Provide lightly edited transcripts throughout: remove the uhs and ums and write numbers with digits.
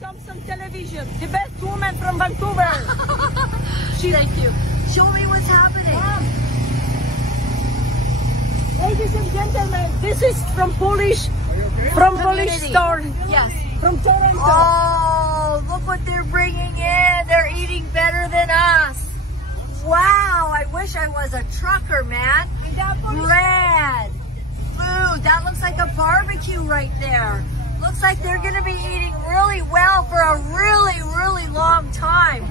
comes on television. The best woman from Vancouver. Thank you. Show me what's happening. Ladies and gentlemen, this is from Polish store. Yes. From Toronto. Oh, look what they're bringing in. They're eating better than us. Wow, I wish I was a trucker, man. Bread, food. That looks like a barbecue right there. Looks like they're going to be eating really well for a really, really long time.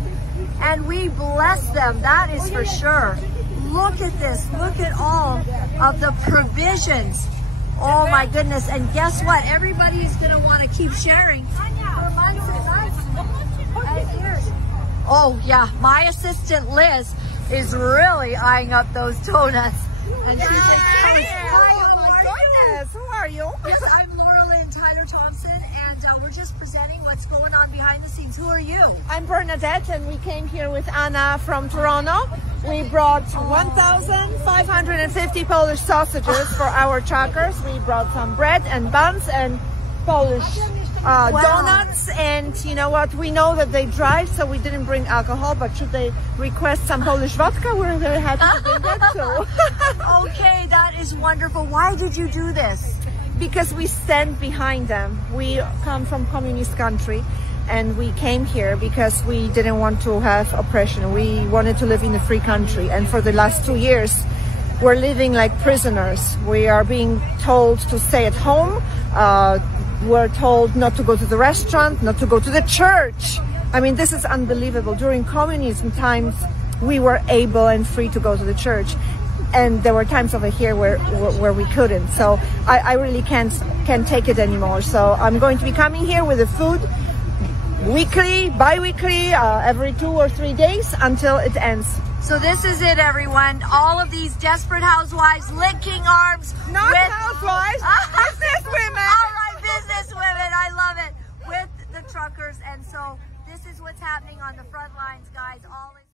And we bless them, that is for sure. Look at this. Look at all of the provisions. Oh my goodness. And guess what? Everybody is going to want to keep sharing for months and months and years. Oh yeah, my assistant Liz is really eyeing up those donuts. And she's like, hi, oh my goodness, who are you? Yes, I'm Laura Lynn Tyler Thompson, and we're just presenting what's going on behind the scenes. Who are you? I'm Bernadette, and we came here with Anna from Toronto. We brought 1,550 Polish sausages for our truckers. We brought some bread and buns and Polish donuts, and you know what, we know that they drive, so we didn't bring alcohol, but should they request some Polish vodka, we're very happy to bring that too. Okay, that is wonderful. Why did you do this? Because we stand behind them. We come from communist country, and we came here because we didn't want to have oppression. We wanted to live in a free country, and for the last 2 years we're living like prisoners. We are being told to stay at home. We're told not to go to the restaurant, not to go to the church. I mean, this is unbelievable. During communism times, we were able and free to go to the church. And there were times over here where we couldn't. So I really can't take it anymore. So I'm going to be coming here with the food weekly, bi-weekly, every 2 or 3 days until it ends. So this is it, everyone. All of these desperate housewives linking arms. Not with housewives, business women. All right, business women. I love it. With the truckers. And so this is what's happening on the front lines.